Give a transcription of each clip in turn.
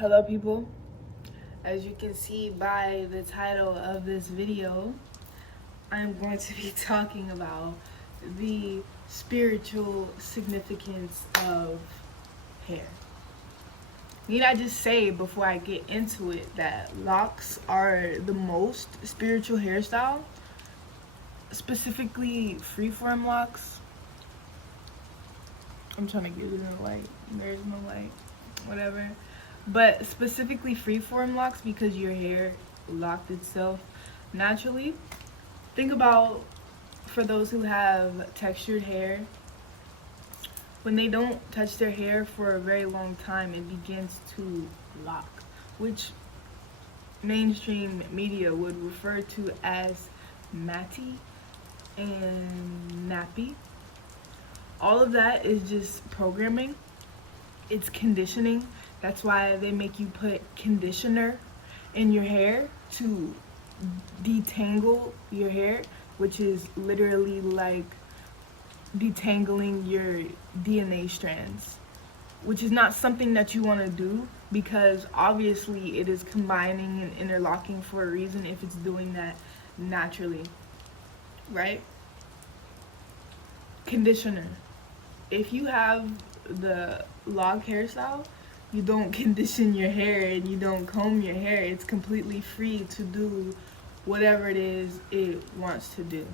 Hello people, as you can see by the title of this video, I'm going to be talking about the spiritual significance of hair. Need I just say before I get into it that locks are the most spiritual hairstyle, specifically freeform locks. I'm trying to get it in the light, there's no light, whatever. But specifically freeform locks, because your hair locked itself naturally. Think about, for those who have textured hair, when they don't touch their hair for a very long time, it begins to lock, which mainstream media would refer to as matty and nappy. All of that is just programming. It's conditioning. That's why they make you put conditioner in your hair to detangle your hair, which is literally like detangling your DNA strands, which is not something that you want to do, because obviously it is combining and interlocking for a reason if it's doing that naturally, right? Conditioner. If you have the lock hairstyle, you don't condition your hair and you don't comb your hair. It's completely free to do whatever it is it wants to do.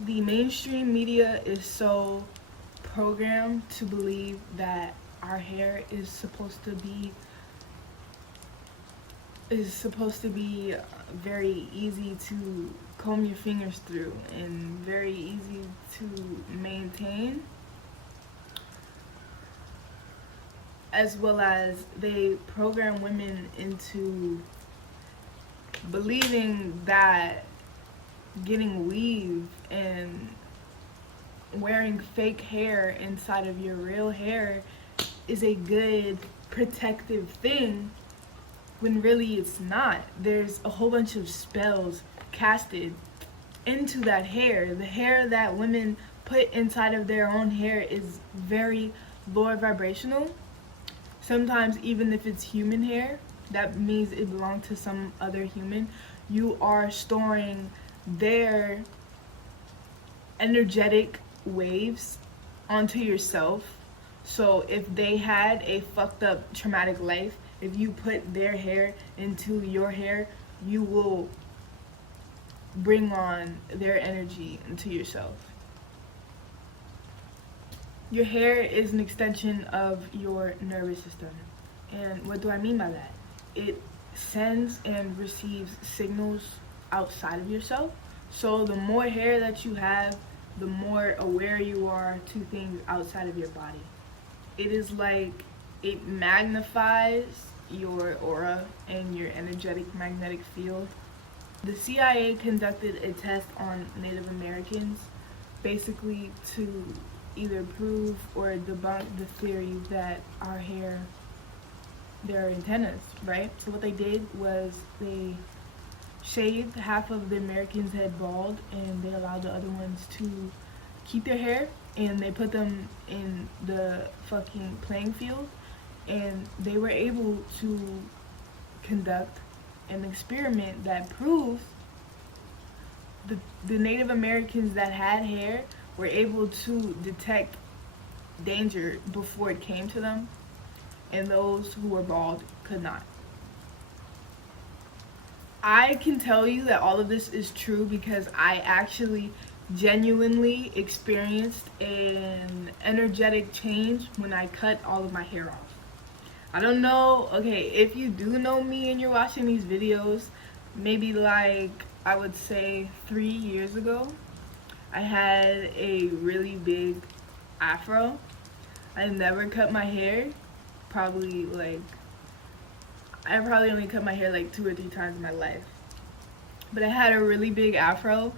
The mainstream media is so programmed to believe that our hair is supposed to be very easy to comb your fingers through and very easy to maintain, as well as they program women into believing that getting weave and wearing fake hair inside of your real hair is a good protective thing, when really it's not. There's a whole bunch of spells casted into that hair. The hair that women put inside of their own hair is very lower vibrational. Sometimes even if it's human hair, that means it belonged to some other human. You are storing their energetic waves onto yourself. So if they had a fucked up traumatic life, if you put their hair into your hair, you will bring on their energy into yourself. Your hair is an extension of your nervous system. And what do I mean by that? It sends and receives signals outside of yourself. So the more hair that you have, the more aware you are to things outside of your body. It is like it magnifies your aura and your energetic magnetic field. The CIA conducted a test on Native Americans, basically to either prove or debunk the theory that our hair, they're antennas, right? So what they did was they shaved half of the Americans' head bald, and they allowed the other ones to keep their hair, and they put them in the fucking playing field, and they were able to conduct an experiment that proves the Native Americans that had hair were able to detect danger before it came to them, and those who were bald could not. I can tell you that all of this is true because I actually genuinely experienced an energetic change when I cut all of my hair off. I don't know, okay, if you do know me and you're watching these videos, maybe like I would say 3 years ago, I had a really big afro. I never cut my hair. I probably only cut my hair like 2 or 3 times in my life. But I had a really big afro,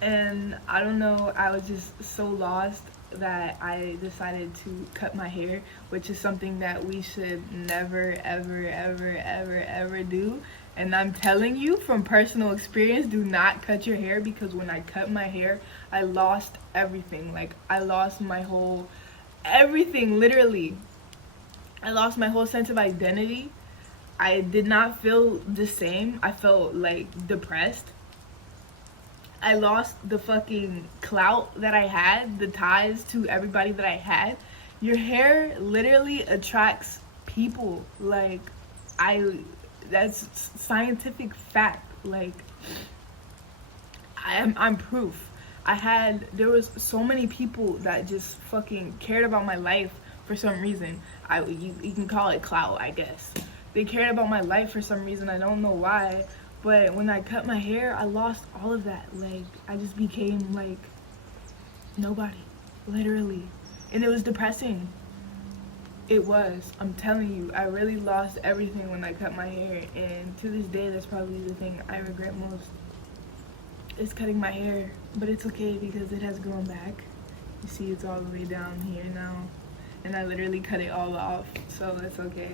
and I don't know, I was just so lost that I decided to cut my hair, which is something that we should never, ever, ever, ever, ever do. And I'm telling you from personal experience, do not cut your hair, because when I cut my hair, I lost everything. Like, I lost my whole everything, literally. I lost my whole sense of identity. I did not feel the same. I felt like depressed. I lost the fucking clout that I had, the ties to everybody that I had. Your hair literally attracts people. Like, that's scientific fact. Like, I'm proof. There was so many people that just fucking cared about my life for some reason. You can call it clout, I guess. They cared about my life for some reason. I don't know why. But when I cut my hair, I lost all of that. Like, I just became like nobody, literally. And it was depressing. It was. I'm telling you, I really lost everything when I cut my hair. And to this day, that's probably the thing I regret most, is cutting my hair. But it's okay because it has grown back. You see, it's all the way down here now. And I literally cut it all off, so it's okay.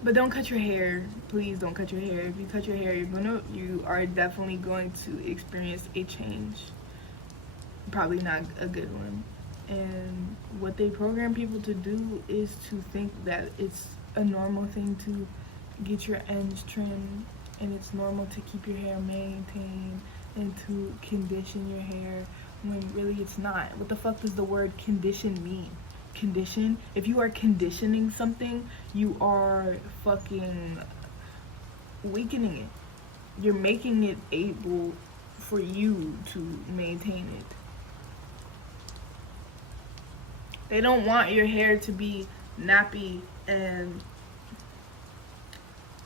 But don't cut your hair. Please don't cut your hair. If you cut your hair, you are definitely going to experience a change. Probably not a good one. And what they program people to do is to think that it's a normal thing to get your ends trimmed, and it's normal to keep your hair maintained and to condition your hair, when really it's not. What the fuck does the word condition mean? Condition? If you are conditioning something, you are fucking weakening it. You're making it able for you to maintain it. They don't want your hair to be nappy and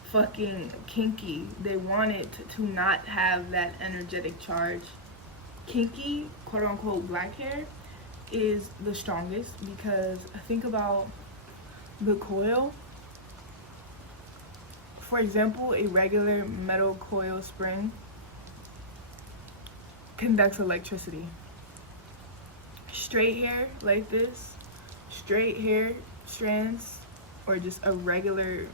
fucking kinky. They want it to not have that energetic charge. Kinky, quote unquote, black hair is the strongest, because think about the coil. For example, a regular metal coil spring conducts electricity. Straight hair like this, straight hair strands, or just a regular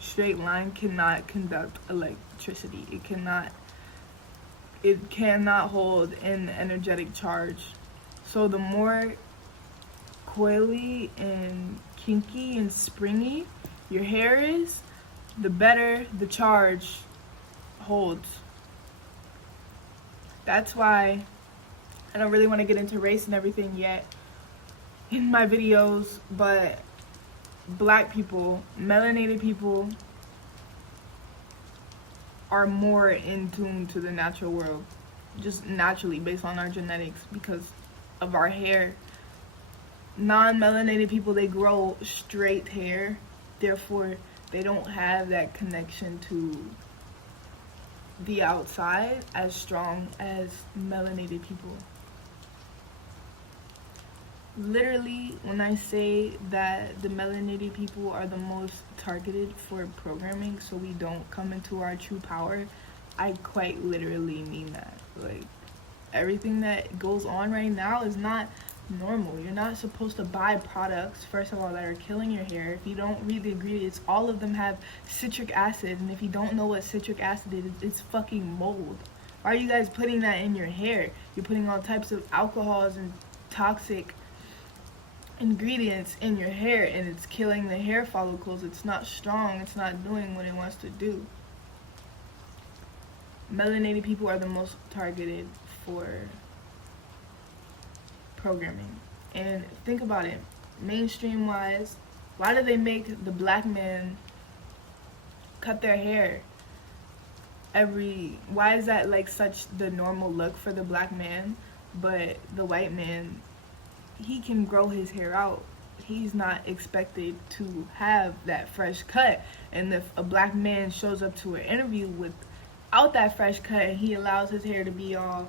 straight line cannot conduct electricity. It cannot hold an energetic charge. So the more coily and kinky and springy your hair is, the better the charge holds. That's why I don't really want to get into race and everything yet in my videos, but black people, melanated people, are more in tune to the natural world, just naturally, based on our genetics, because of our hair. Non-melanated people, they grow straight hair, therefore they don't have that connection to the outside as strong as melanated people. Literally, when I say that the melanated people are the most targeted for programming so we don't come into our true power, I quite literally mean that. Like, everything that goes on right now is not normal. You're not supposed to buy products, first of all, that are killing your hair. If you don't read the ingredients, all of them have citric acid, and if you don't know what citric acid is, it's fucking mold. Why are you guys putting that in your hair? You're putting all types of alcohols and toxic ingredients in your hair, and it's killing the hair follicles. It's not strong. It's not doing what it wants to do. Melanated people are the most targeted for programming. And think about it, mainstream wise, why do they make the black man cut their hair why is that like such the normal look for the black man, but the white man, he can grow his hair out. He's not expected to have that fresh cut. And if a black man shows up to an interview without that fresh cut and he allows his hair to be all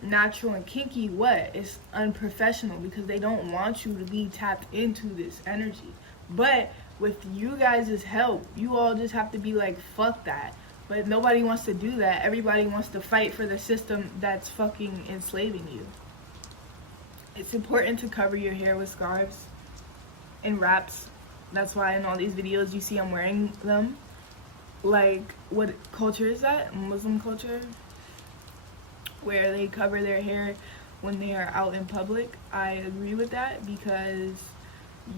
natural and kinky, it's unprofessional, because they don't want you to be tapped into this energy. But with you guys' help, you all just have to be like, fuck that. But nobody wants to do that. Everybody wants to fight for the system that's fucking enslaving you. It's important to cover your hair with scarves and wraps. That's why in all these videos you see I'm wearing them. Like, what culture is that? Muslim culture? Where they cover their hair when they are out in public. I agree with that, because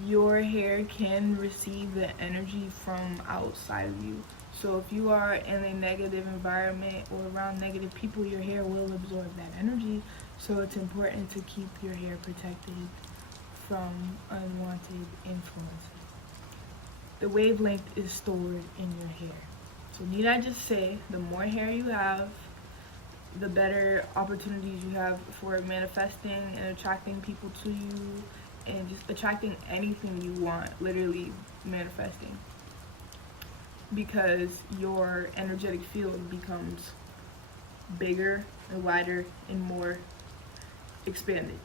your hair can receive the energy from outside of you. So if you are in a negative environment or around negative people, your hair will absorb that energy. So it's important to keep your hair protected from unwanted influences. The wavelength is stored in your hair. So need I just say, the more hair you have, the better opportunities you have for manifesting and attracting people to you, and just attracting anything you want, literally manifesting, because your energetic field becomes bigger and wider and more expanded.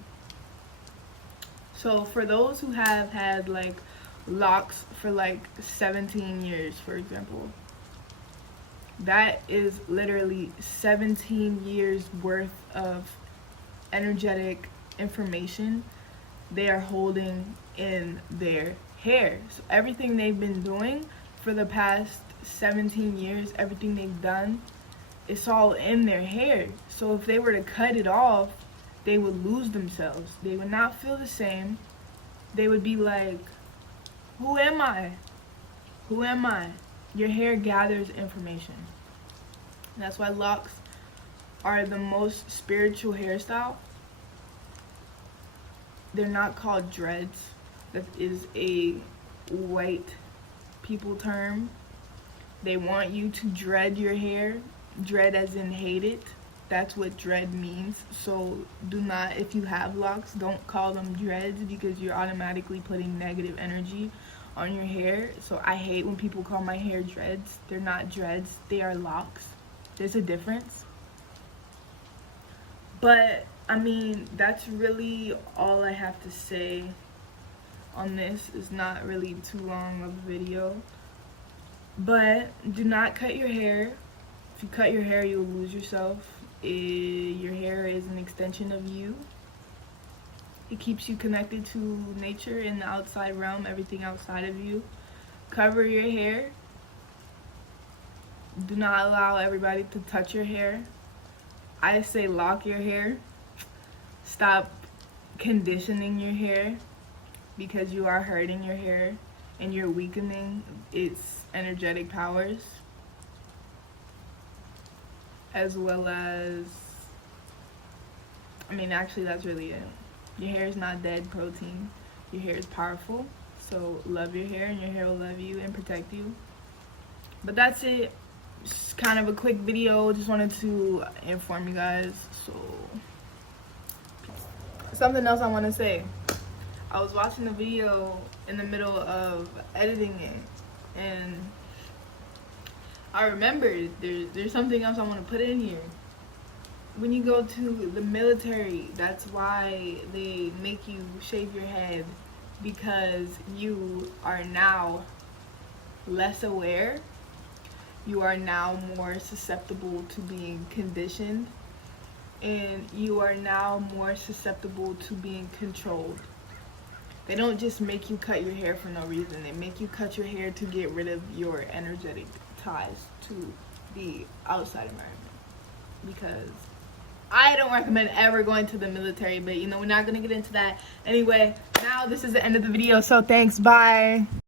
So for those who have had like locks for like 17 years, for example, that is literally 17 years worth of energetic information they are holding in their hair. So everything they've been doing for the past 17 years, everything they've done, it's all in their hair. So if they were to cut it off, they would lose themselves. They would not feel the same. They would be like, who am I? Who am I? Your hair gathers information. And that's why locks are the most spiritual hairstyle. They're not called dreads. That is a white people term. They want you to dread your hair. Dread as in hate it. That's what dread means. So do not, if you have locks, don't call them dreads, because you're automatically putting negative energy on your hair. So I hate when people call my hair dreads. They're not dreads, they are locks. There's a difference. But I mean, that's really all I have to say on this. It's not really too long of a video. But do not cut your hair. If you cut your hair, you'll lose yourself. Your hair is an extension of you. It keeps you connected to nature in the outside realm, everything outside of you. Cover your hair. Do not allow everybody to touch your hair. I say lock your hair. Stop conditioning your hair, because you are hurting your hair and you're weakening its energetic powers, as well as, I mean, actually that's really it. Your hair is not dead protein. Your hair is powerful. So love your hair, and your hair will love you and protect you. But that's it. Just kind of a quick video. Just wanted to inform you guys. So something else I want to say. I was watching the video in the middle of editing it, and I remembered there's something else I want to put in here. When you go to the military, that's why they make you shave your head, because you are now less aware. You are now more susceptible to being conditioned, and you are now more susceptible to being controlled. They don't just make you cut your hair for no reason. They make you cut your hair to get rid of your energetic ties to the outside environment. Because I don't recommend ever going to the military, but you know, we're not going to get into that. Anyway, now this is the end of the video, so thanks, bye.